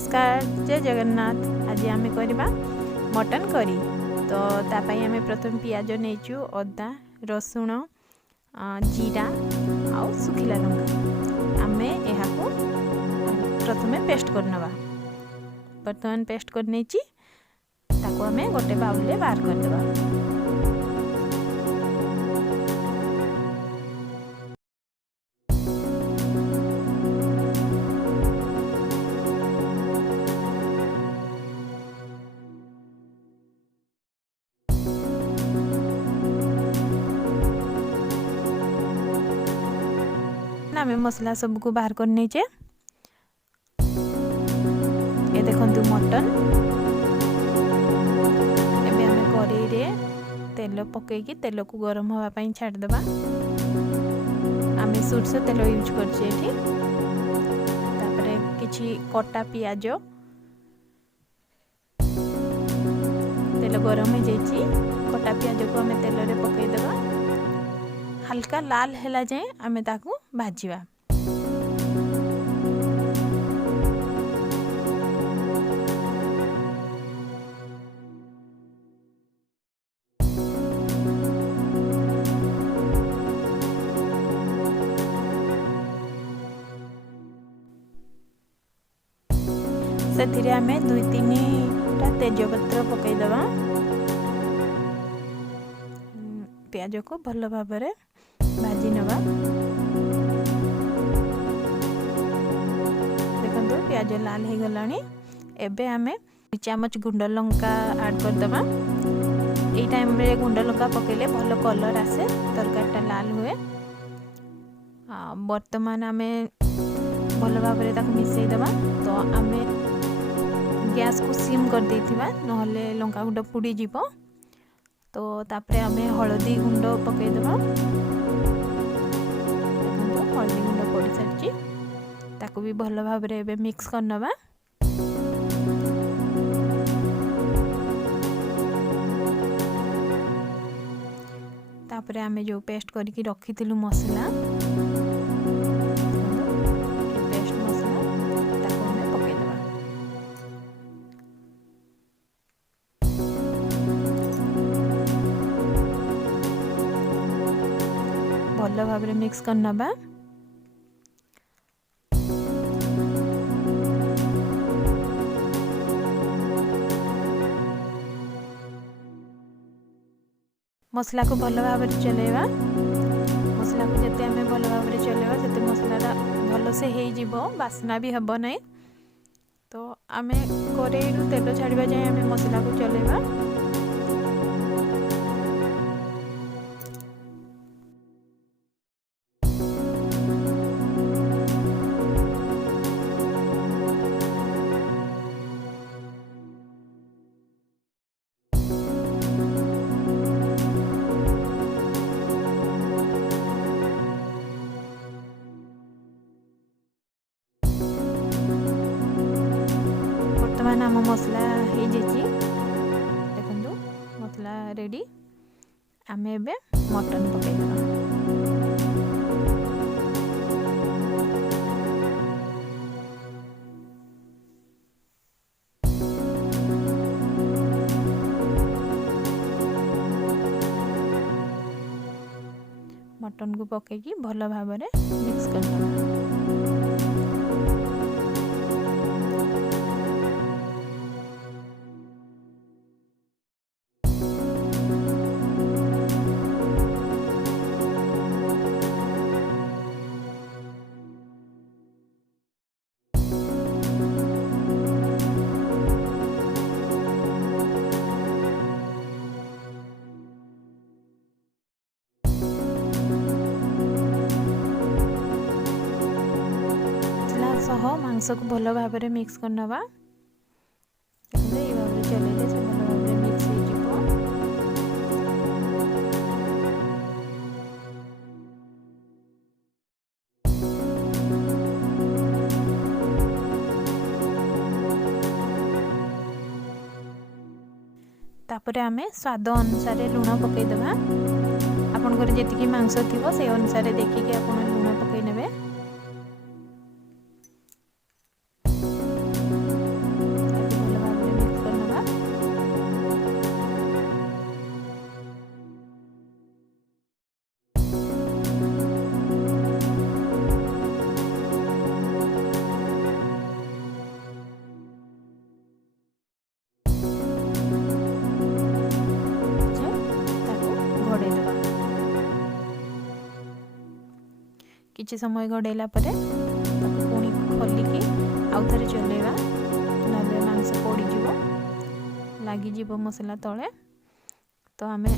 नमस्कार जय जगन्नाथ। आज आम करवा मटन करी। तो तापाई आम प्रथम पियाज नहींचु अदा रसुण जीरा आउ सुखिला लंका आम यहाँ प्रथम पेस्ट करनवा। बर्तमान पेस्ट कर नहीं ताको आम गोटे बाउल बाहर करदे। आम मसला सबको बाहर कर नहीं ये देखंतु मटन एबे आम कड़ाई रे तेल पकईकी तेल को गरम होगा छाड़देवा। आम सोरष तेल यूज करछे किछि कटा पियाज तेल गरम हो जाइए कटा पियाज को आम तेल रे पकईदेवा। हल्का लाल हैला जाए आमे ताकू भाजीवा। से आमे 2-3 तेजपत्र पकईदेवा। प्याज को भल भाव में भाजी नवा। देखो प्याज लाल हो गलानी। एबे आमे 2 चम्मच गुंड लंका ऐड करदबा। ए टाइम रे गुंड लंका पकेले भल कलर आसे तरकारीटा लाल हुए। वर्तमान आमे भल भाव में ताको मिसई दबा। तो आमे गैस को सिम कर देथिबा नहले लंका गुंड पुड़ी जीवो। तो तापरे आमे हळदी गुंड पकईदेवा। हल्दी गुंड पड़ सारी ताको भी भल भाव में मिक्स करनवा। तापरे आमे जो पेस्ट करके रखी मसला पेस्ट मसला ताको आमे पकईदेवा। भल भाव में मिक्स करनवा। मसला को भल भाव में चलेवा। मसला को जिते आम भल भाव में चलेवा से मसला भल से हो बास्ना भी हम ना। तो आम कड़ाई रु तेल छाड़ा जाए आम मसला को चलेवा। वर्तमान आम मसला हो जाइए। देखो मसला रेडी। आम एबे मटन पकईदेवा। मटन को पकईकी भल भाव में मिक्स करदेवा। सह मांस को भल भाव में मिक्स करनवा। ये भाव में चलेले से भल भाव में मिक्स हो जिवो। तापरे आमे स्वाद अनुसार लुण पकईदेवा। आपनकर जेतिकी मांस थिबो से अनुसार देखिके आपन लुण पकई नेबे। किछि समय घोड़ेला परे ताको पुणी खोलिकी आउ थरे चलेबा नले मांस पोड़ी जीवो लागी जीवो मसला तळे। तो आमे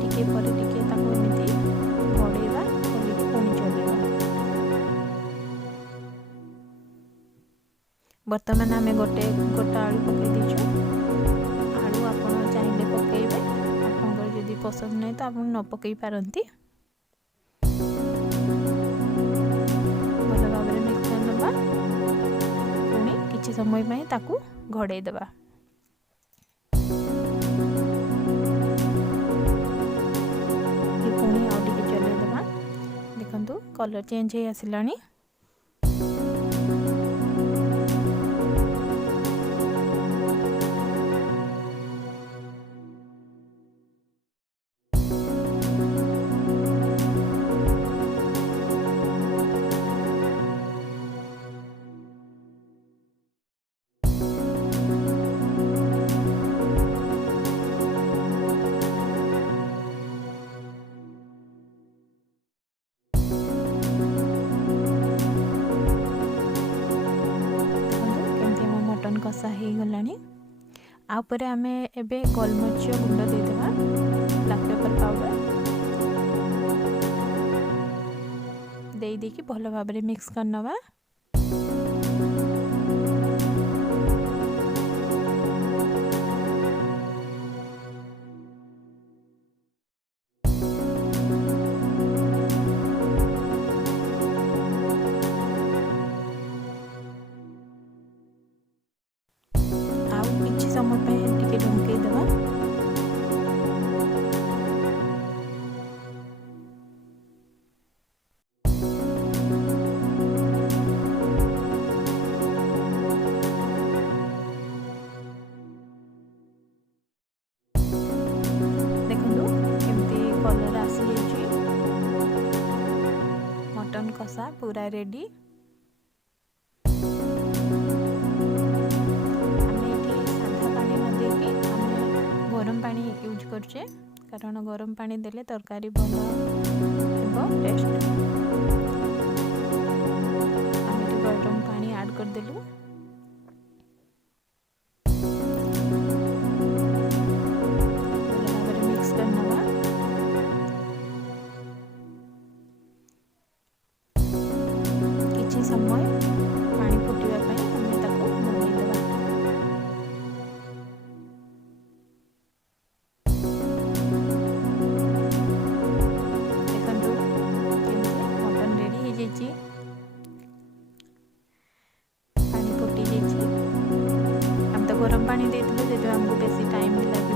टिके परे टिके ताको एमिति घोड़ेबा खोलिकी पुणी चलेबा। वर्तमान आमे गोटे गोटा आलू पकई देछु। आलू आपण चाहिले पकेइबे, आपनकर जदि पसंद नै तो आपण न पकई पारंती। भल भाबरे मिक्स कर नबा पुणी किछि समय पई ताकू घोड़े देबा। पुणी आउ टिके चले देबा। देखंतु कलर चेंज हे आसिलानी। कषा हो गलानी। आउपर आमे एबे गोलमरिच गुंड दे देबा, ब्लैक पेपर पाउडर दे दे की भलो भाबरे मिक्स कर नबा। समय पे टिके ढंकई देबा। देखंतु केमती कलर आसी जायछि। मटन कषा पूरा रेडी। गरम पानी यूज करछे कारण गरम पानी देले तरकारी भलो हेबो टेस्ट। आमे गरम पानी ऐड कर देलु। भलो भाबरे मिक्स कर नबा। किछि समय पानी फुटिबा पई आमे ताको घोड़ेई देबा। पानी फुटी जाइए। हम तो गरम पानी देते जो हमको बेसी टाइम भी लगे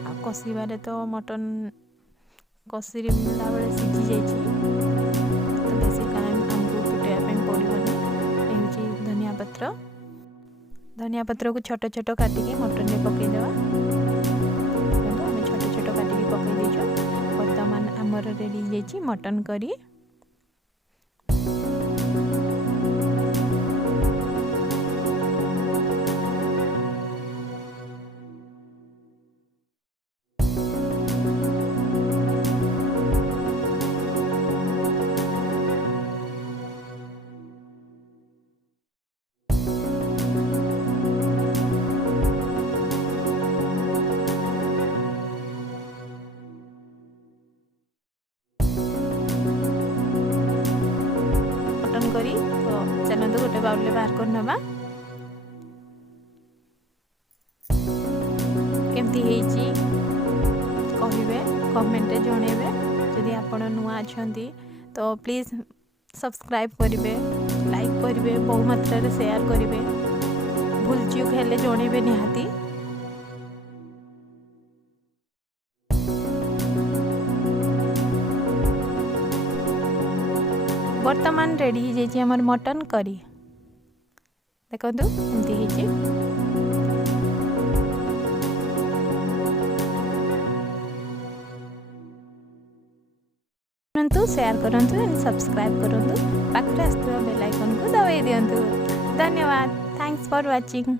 आ कषिबारे तो मटन कषिला बेले सीझी जाइए तो बेसी टाइम हमको फुटाइवाई पड़ोनी। ये धनिया पत्र को छोट छोट काटिकी मटन में पकईदेवा। आम छोट छोट काटिकी पकई देचु। वर्तमान आमर रेडी जाइए मटन करी। करी तो चलते गोटे बाउल बाहर कर नबा। केमती हेची कहिबे कमेंट रे जणेबे। जदि आपण नुआ अछंती तो प्लीज सब्सक्राइब करिवे, लाइक करिवे, बहु मात्रा रे शेयर करिवे। भूल चूक हेले जणेबे निहाती। वर्तमान रेडी हो जाइए हमर मटन करी। देखंतु एमती हेची। शेयर करंतु एंड सब्सक्राइब करंतु। पाखरे आस्तुवा बेल आइकन को दबाई दियंतु। धन्यवाद। Thanks for watching.